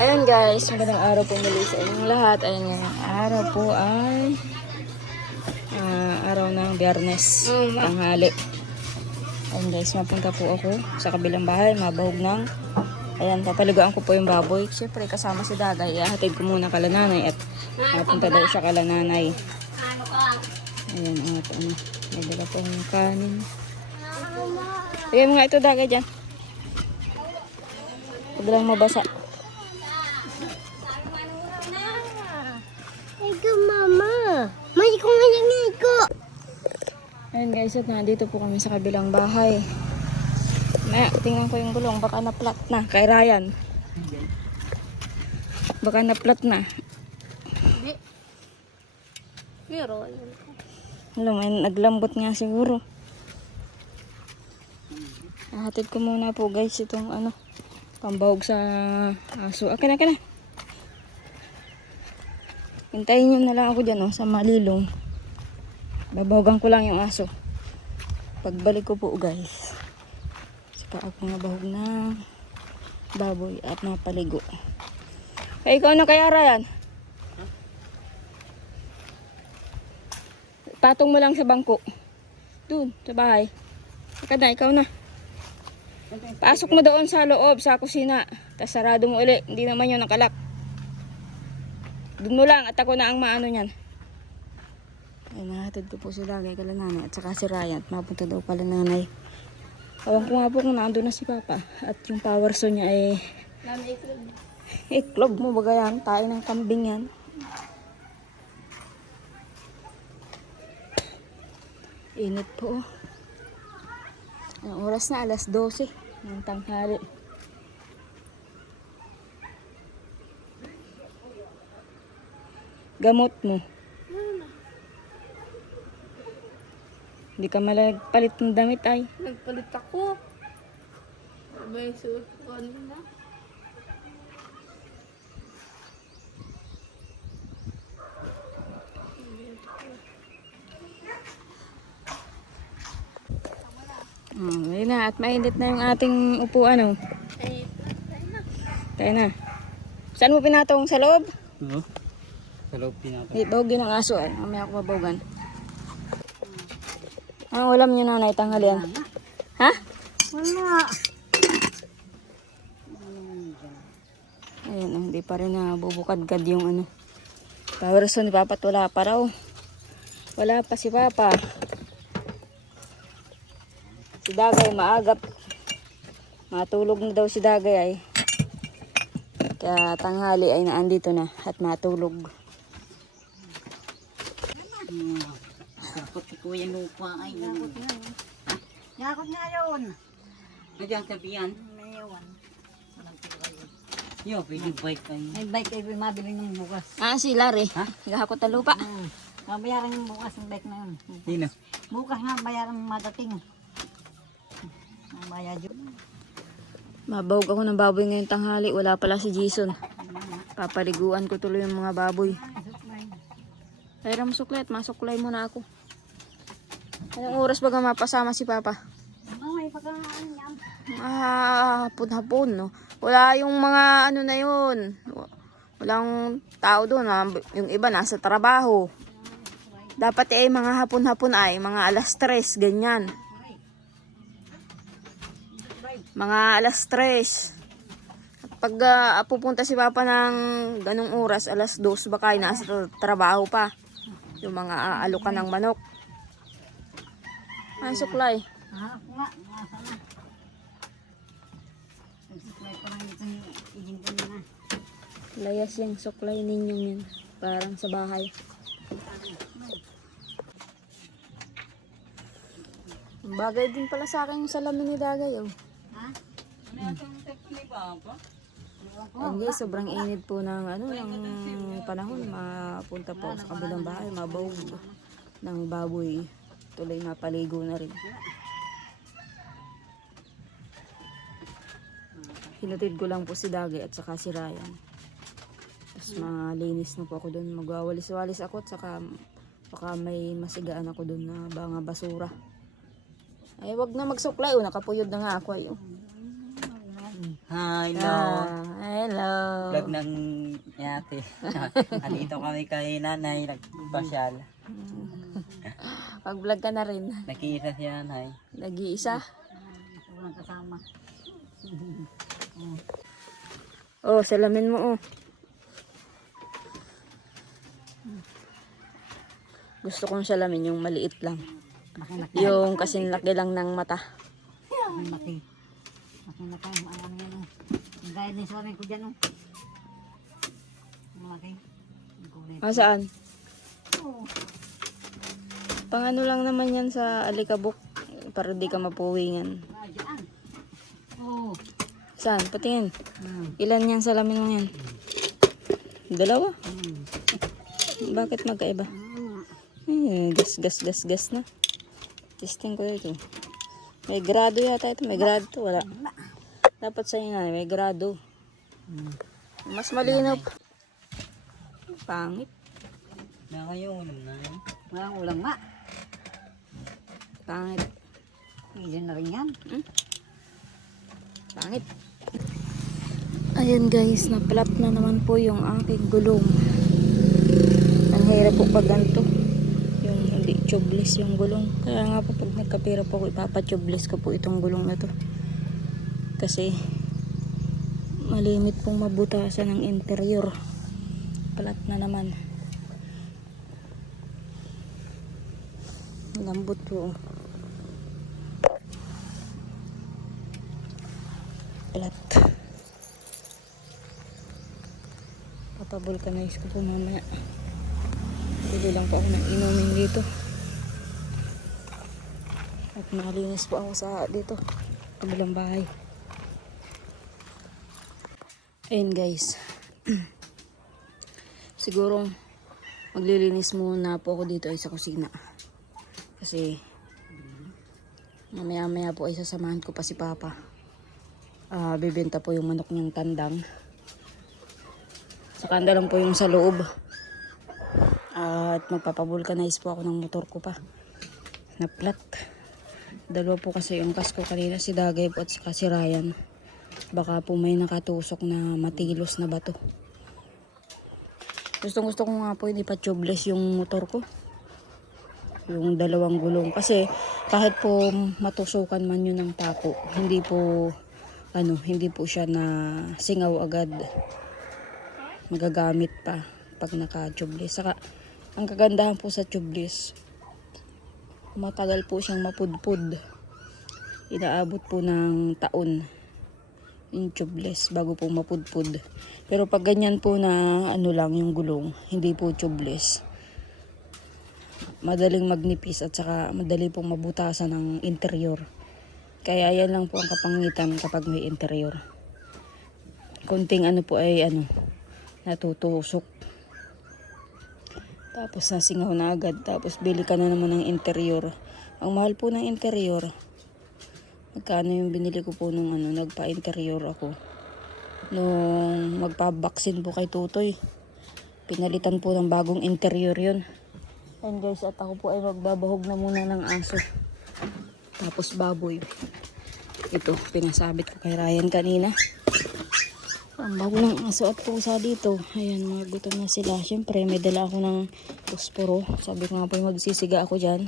Ayun guys, magandang araw po muli sa inyong lahat. Ayun ngayong araw po ay araw ng Biyernes, tanghali. Ayun guys, mapunta po ako sa kabilang bahay, mabahog ng. Ayan, papaliguan ko po yung baboy. Siyempre kasama si Dagay, ihahatid ko muna kala nanay at mapunta daw siya kala nanay. Ayan, at ano, may dala po yung kanin. Lagay mo nga ito Dagay dyan. Huwag lang mabasa. Ito, mama. May ko nga yung iko. Ayun guys, at nandito po kami sa kabilang bahay. Tingnan ko yung gulong, baka na-flat na kay Ryan. Baka na-flat na. Hindi. Pero, Alam mo, naglambot nga siguro. Hatid ko muna po guys itong ano, pambahog sa aso. Akin na. Hintayin nyo na lang ako dyan sa malilong. Babahogan ko lang yung aso. Pagbalik ko po guys, saka ako nabahog na baboy at napaligo. Ay, ikaw na kaya Ryan? Patong mo lang sa bangko. Doon, sa bahay. Ikaw na. Pasok mo doon sa loob, sa kusina. Tapos sarado mo uli. Hindi naman yun nakalak. Doon mo lang at ako na ang maano niyan. Ay, nahatid ko po si Dagay kala nanay at saka si Ryan. Mapunta daw pala nanay. Awan ko nga po kung naandun na si Papa. At yung power saw niya ay iklog mo baga yan. Tayo ng kambing yan. Init po. Ang oras na, alas 12 ng tanghali. Gamot mo. Hindi ka malagpalit ng damit ay. nagpalit ako. May suot ko kanina. Ayun na, at mainit na yung ating upuan. Ay, Tayo na. Saan mo pinatong? Sa loob? Oo. Sa loob pinatong. Bawagin ang aso ay. Mamaya ako mabawagan. Ulam nyo nanay, tanghalian. Ha? wala. Ayan, hindi pa rin bubukad-kad yung ano. Power saw ni Papa, wala pa raw. Wala pa si Papa. Si Dagay maagap. Matulog na daw si Dagay ay. Kaya tanghali ay naandito na at matulog. Yakot si Kuya Lupa ay. Yakot nga yun. Nagyang sabihan. May ewan. Yo, pwede bike kayo. May bike ay mabili ng bukas. Si Larry. Ha? Naghahakot ng lupa. Mabayaran yung bukas ng bike na yun. Sino? Bukas nga bayaran madating. Ang bayad yun. Mabawag ako ng baboy ngayong tanghali. Wala pala si Jason. Papaliguan ko tuloy yung mga baboy. Ay, Ramsuklet, masuklay muna ako. Anong oras baga mapasama si Papa? May pagkakaan yan. Hapon-hapon, no? Wala yung mga ano na yun. Walang tao doon. Yung iba nasa trabaho. Dapat mga hapon-hapon ay mga alas 3, ganyan. Mga alas 3. At pag pupunta si Papa ng ganong oras, alas 2, baka ay nasa trabaho pa. Yung mga aalukan ng manok. Ay, suklay. Hanap ko nga. Nasa na. Nagsuklay pa lang itong iging ko na. Layas yung suklay ninyo yun. Parang sa bahay. Bagay din pala sa akin yung salamin ni Dagay. Oh. Ha? Guys, sobrang init po ng ng panahon. Mapunta po sa kabilang bahay, mabawag ng baboy. Tuloy mapaligo na rin. Hinatid ko lang po si Dagay at saka si Ryan. Tapos malinis na po ako doon. Magwawalis-walis ako at saka baka may masigaan ako doon na mga basura. Ay, wag na magsuklay. Nakapuyod na nga ako. Hello. Hello. vlog ng yate. Andito kami kay nanay, nagpasyal. Pag-vlog ka na rin. Nakita si nanay. Nag-iisa. Walang kasama. Oh, salamin mo oh. Gusto kong salamin yung maliit lang. Makinaki. Yung kasing laki lang ng mata. Makinaki. Makinaki. Ano yan oh. Ang gaya din sa amin ko dyan oh. Malaki. Ang kulay. Ah, saan? Oo. Pangano lang naman yan sa alikabok. Para di ka mapuwingan. Ah, dyan. Oo. Saan? Patingin. Hmm. Ilan yan salamin mo yan? Dalawa? Hmm. Bakit magkaiba? Hmm. Gas na. Testing ko ito. May grado yata ito. May grado to. Wala. Dapat sa inyo na may grado. Mas malinaw. Pangit. Na kayo, ulam na. Walang ulang nga. Pangit. Hindi na rin yan. Pangit. Ayan guys, na-flap na naman po yung aking gulong. Ang hirap po pag ganito. Yung hindi tubeless yung gulong. Kaya nga po pag nagkapira po ako, ipapatubeless ko po itong gulong na to. Kasi malimit pong mabutasan ng interior. Flat na naman. Lambot po. Flat. Papavulcanize ko po mamaya. Bili lang po ako ng inumin dito. At nakalinis po ako sa dito. Kabilang bahay. Ayun guys. Siguro maglilinis muna po ako dito ay sa kusina. Kasi mamaya po ay sasamahan ko pa si Papa. Bibenta po yung manok niyang tandang. Sa kanda lang po yung sa loob. At magpapavulcanize po ako ng motor ko pa. Na flat. Dalawa po kasi yung kasko kanina. Si Dagay po at saka si Ryan. Baka po may nakatusok na matilos na bato. Gusto ko nga po hindi pa tubeless yung motor ko. Yung dalawang gulong. Kasi kahit po matusukan man yun ng pako. Hindi po siya na singaw agad. Magagamit pa pag naka-tubeless. Saka ang kagandahan po sa tubeless, matagal po siyang mapudpud. Inaabot po ng taon yung tubeless bago po mapudpud. Pero pag ganyan po na lang yung gulong, hindi po tubeless, madaling magnipis at saka madali pong mabutasan ng interior. Kaya yan lang po ang kapangitan kapag may interior. Kunting po ay natutusok. Tapos nasingaw na agad. Tapos bili ka na naman ng interior. Ang mahal po ng interior. Magkano yung binili ko po nung nagpa-interior ako. Nung magpa-vaccine po kay Tutoy. Pinalitan po ng bagong interior yun. And guys, at ako po ay magbabahog na muna ng aso. Tapos baboy. Ito, pinasabit ko kay Ryan kanina. Ang bago ng aso at pusa dito. Ayan, mga gutom na sila. Siyempre, may dala ako ng posporo. Sabi ko nga po, magsisiga ako dyan.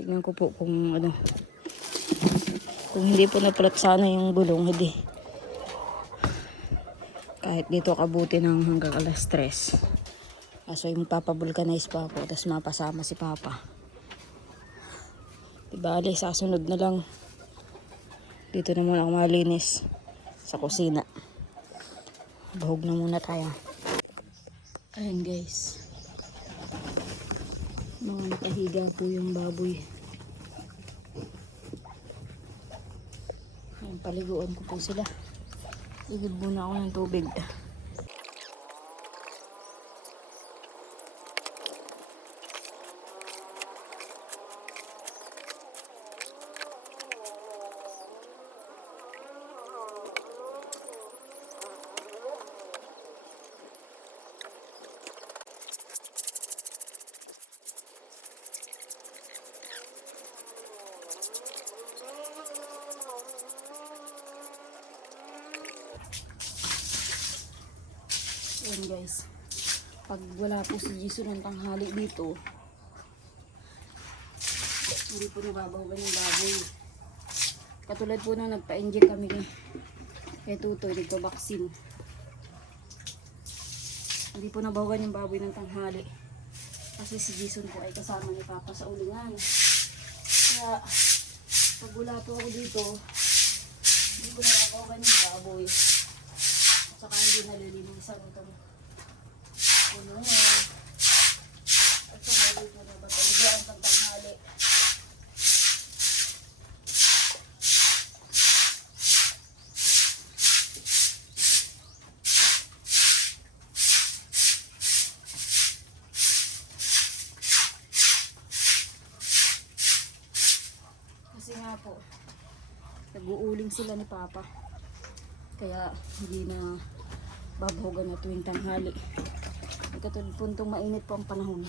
Tignan ko po kung kung hindi po napulat sana yung gulong, hindi. Kahit dito kabuti ng hanggang alas 3. Kaso yung papavulcanize pa ako, tapos mapasama si Papa. Dibali, sa sunod na lang. Dito naman ako malinis sa kusina. Bahog na muna tayo. Ayan guys. Mga nakahiga po yung baboy. Ayan, paliguan ko po sila. Igid muna ako ng tubig. Ayan guys. Pag wala po si Jason ng tanghali dito, hindi po nababawagan yung baboy. Katulad po nung nagpa-inject kami kay Tutoy, nagpa-vaccine. Hindi po nabawagan yung baboy ng tanghali. Kasi si Jason po ay kasama ni Papa sa ulingan. Kaya, pag wala po ako dito, hindi ko nababawagan yung baboy. Saka hindi nalilinisan itong kulungan. At saka dito na bataligaan ng tanghali. Kasi nga po, nag-uuling sila ni Papa. Kaya hindi na babahogan na tuwing tanghali. Katulad po itong mainit po ang panahon.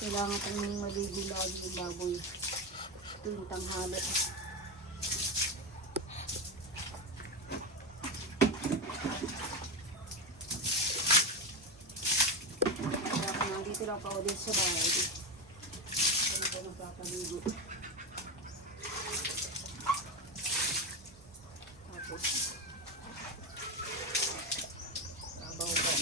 Kailangan pong maligo lagi yung baboy tuwing tanghali. Kaya nandito lang pa ako din sa bahay. Ano po nagpapaligo. Tapos, babahogan.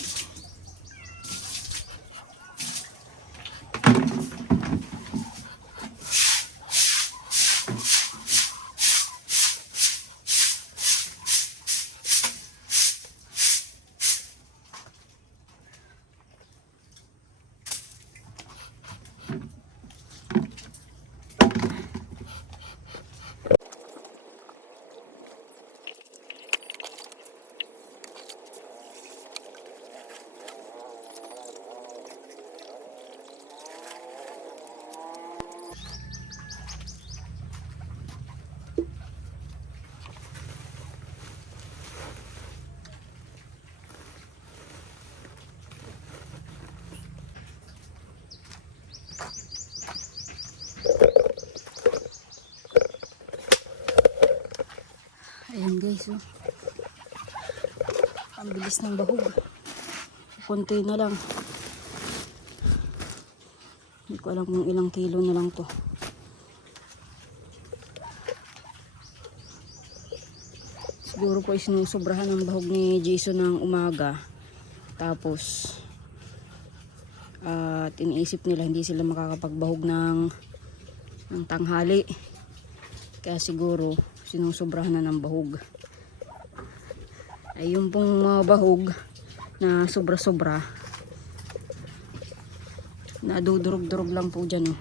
Ayan guys, oh. Ang bilis ng bahog. Konti na lang. Hindi ko alam kung ilang kilo na lang to. Siguro po isinusobrahan ng bahog ni Jason ng umaga. Tapos at iniisip nila hindi sila makakapagbahog ng tanghali. Kaya siguro sinusobrahan na ng bahog. Ay yung pong mga bahog na sobra-sobra, nadudurog-durog lang po dyan, oh.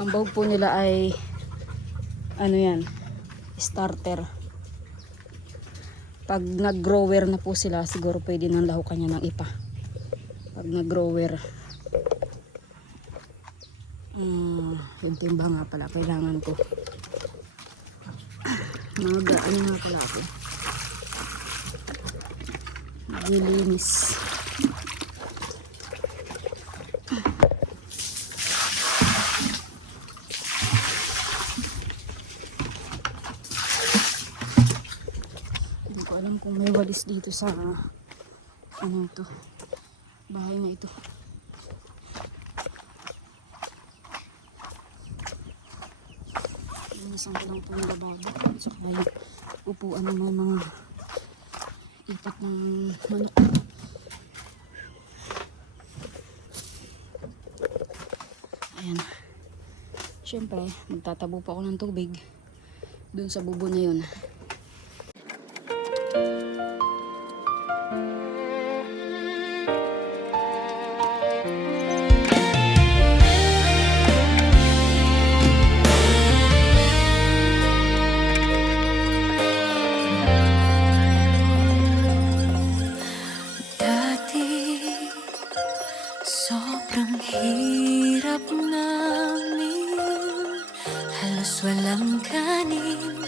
Ang bahog po nila ay ano yan, starter. Pag nag-grower na po sila, siguro pwede nang lahukan niya ng ipa. Pag nag-grower, yung timba nga pala, kailangan ko. Ano nga pala ako? Naglilinis. Alam kung may walis dito sa ano to, bahay na ito. Linisan ko lang po yung lababo at saka yung upuan ng mga ipat ng manok. Ayan, syempre magtatabo pa ako ng tubig dun sa bubo na yun. Sobrang hirap namin, halos walang kanin,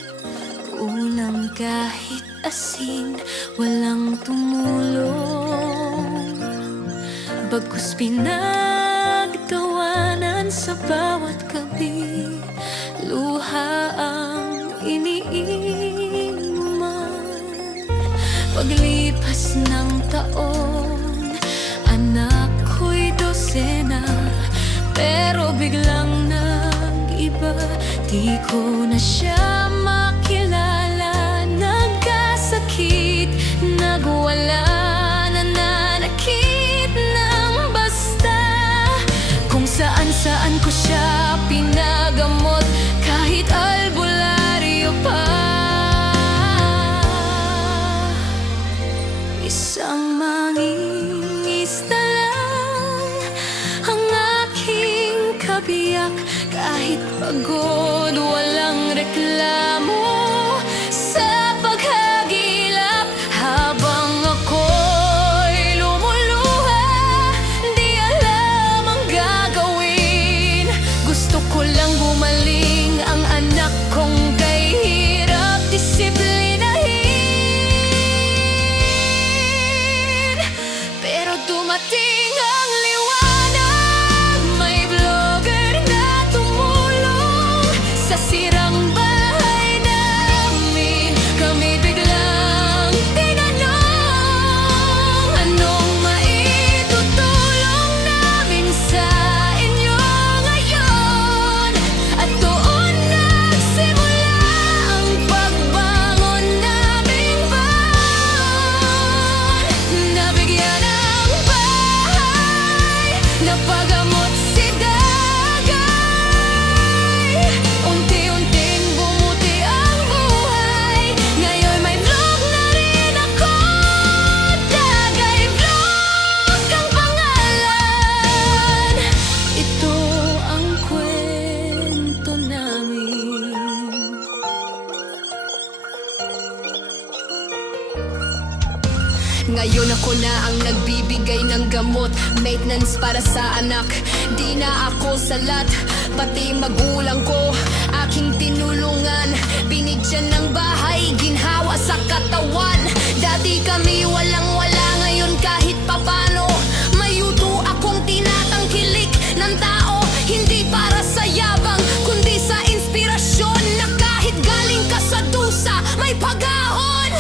ulam kahit asin, walang tumulong. Bagkus pinaggawa na sa bawat gabi, luha ang iniinuman. Paglipas ng taon, anak ko'y dosena, pero biglang nag-iba. Di ko na siya makilala, nagkasakit, nagwala, nananakit ng basta. Kung saan-saan ko siya pinagamot, kahit albularyo pa. Isang mangingisda lang ang aking kabiyak, kahit pagod walang reklamo sa paghagilap. Habang ako'y lumuluha, di alam ang gagawin. Gusto ko lang gumaling ang anak kong kay hirap disiplinahin. Pero dumating ang liwanag, may vlogger na tumulong sa sirang bahay namin. Kami biglang tinanong, anong maitutulong namin sa inyo ngayon? At doon nagsimula ang pagbangon naming baon. Nabigyan ng bahay, napagamot si Dagay. Unti-unting bumuti ang buhay, ngayon may vlog na rin ako. Dagay Vlog ang pangalan. Ito ang kwento namin. Ngayon ako na ang nagbibigay ng gamot, maintenance para sa anak. Di na ako salat, pati magulang ko aking tinulungan. Binigyan ng bahay, ginhawa sa katawan. Dati kami walang-wala, ngayon kahit papano may yuto akong tinatangkilik ng tao. Hindi para sa yabang, kundi sa inspirasyon, na kahit galing ka sa dusa, may pagahon.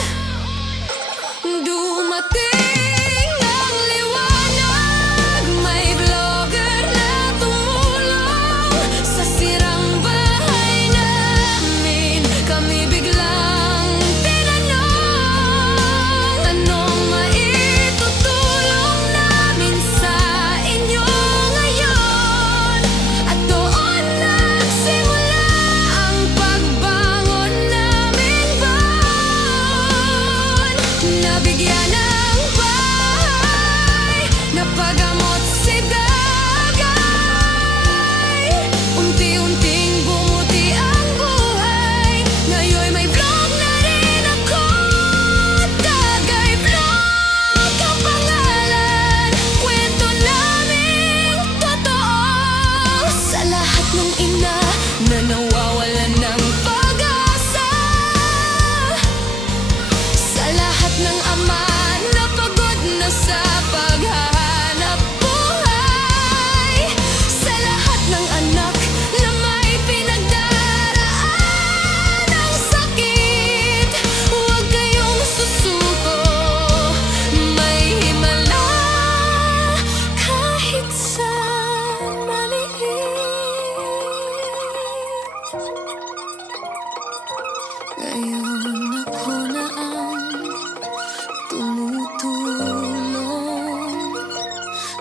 Dumating ang liwanag, may vlogger na tumulong sa sirang bahay namin. Kami biglang tinanong, anong maitutulong namin sa inyo ngayon? At doon nagsimula ang pagbangon naming baon. Nabigyan ng bahay, napagamot si Dagay. Unti-unting bumuti ang buhay, ngayon may vlog na rin ako. Dagay Vlog ang pangalan, kwento naming totoo. Sa lahat ng ina na nawawalan ng pag-asa, sa lahat ng ama na pagod na sa paghahanap buhay, sa lahat ng anak na may pinagdaraan ng sakit, huwag kayong susuko, may himala kahit sa maliit. Ngayon ako na ang tumutulong,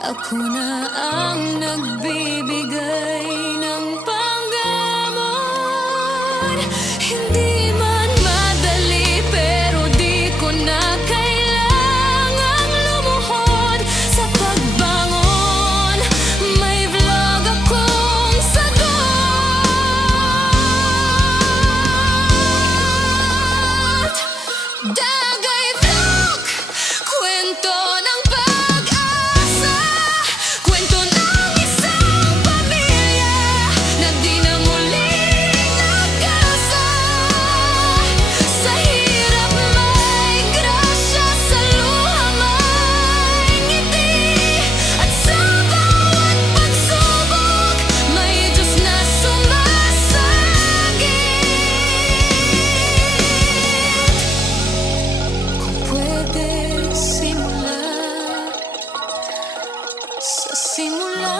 ako na ang nagbibigay ng panggamot. Hindi man madali, pero di ko na kailangang lumuhod sa pagbangon. May vlog akong sagot. Dagay Vlog, kwento ng pag-asa, kwento ng isang pamilya na Sa simula,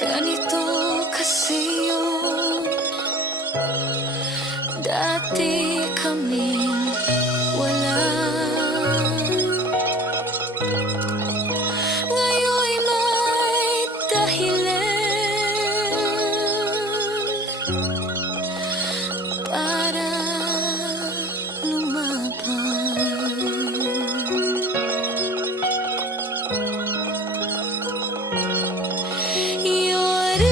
ganito kasi yun. Dati kaming wala, ngayon'y may dahilan para lumaban. Yun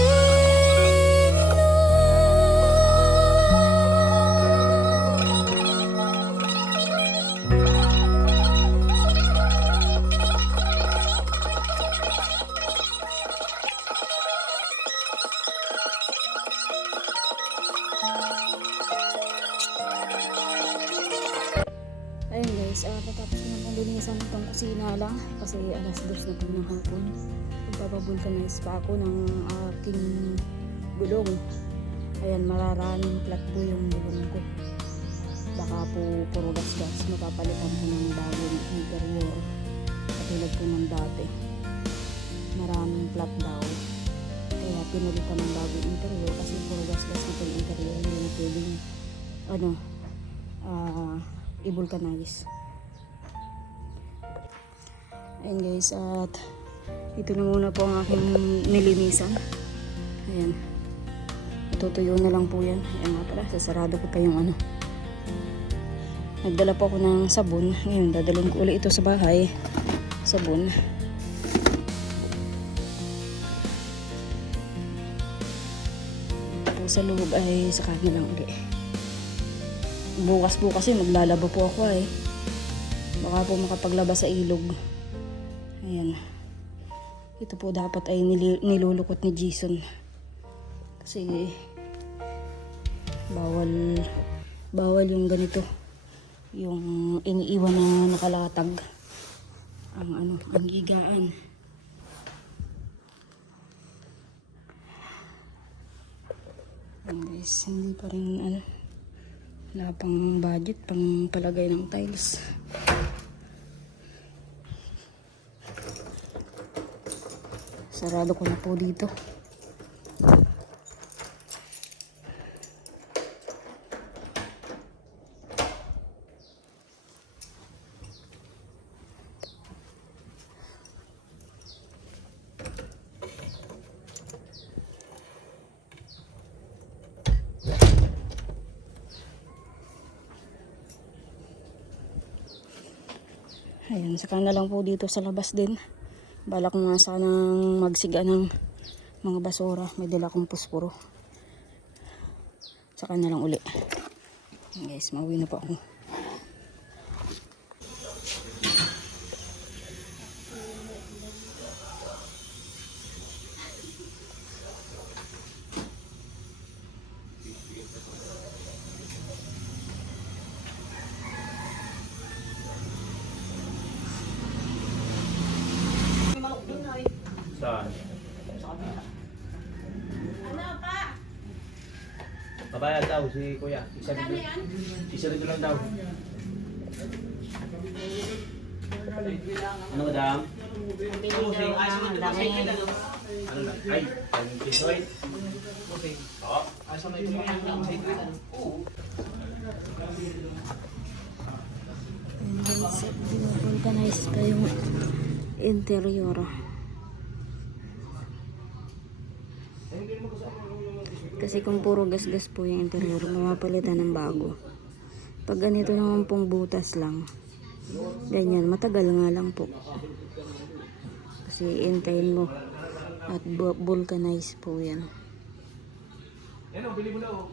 Ayun guys, tatapos ko na pong linisan itong kusina lang kasi alas 2 na po ng hapon. Magpapavulcanize pa ako ng aking gulong. Ayan, mararaming flat po yung gulong ko. Baka po puro gas-gas. Mapapalitan ko ng bagong interior. Katulad po ng dati. Maraming flat daw. Kaya pinalitan ng bagong interior kasi puro gas-gas na po yung interior. Hindi na pwedeng i-vulcanize. Ayan guys, at ito na muna po ang aking nilinisan. Ayan, itutuyo na lang po yan. Ayan nga pala, sasarado ko pa yung nagdala po ako ng sabon. Ngayon dadalhin ko ulit ito sa bahay, sabon. Ito sa loob ay sa kanya lang ulit. Bukas po kasi maglalaba po ako baka po makapaglaba sa ilog. Ayan, ito po dapat ay nilulukot ni Jason kasi bawal yung ganito, yung iniiwan na nakalatag ang higaan. Ayan guys, hindi pa rin wala pang budget pang palagay ng tiles. Sarado ko na po dito. Ayan, saka na lang po dito sa labas din. Balak ko nga sanang magsiga ng mga basura. May dala kong pusporo. Saka na lang uli. Ayan guys, mauwi na po ako. Saan? Babayad daw si Kuya. Isa rin lang daw. Ano madam? Ano na? Ay, ang pisoy. Oo. Guys, pinag-vulcanize pa yung interior. Kasi kung puro gas-gas po yung interior, mapapalitan ng bago. Pag ganito naman pong butas lang, ganyan, matagal nga lang po. Kasi intayin mo at vulcanize po yan. Yan o, bili mo na o.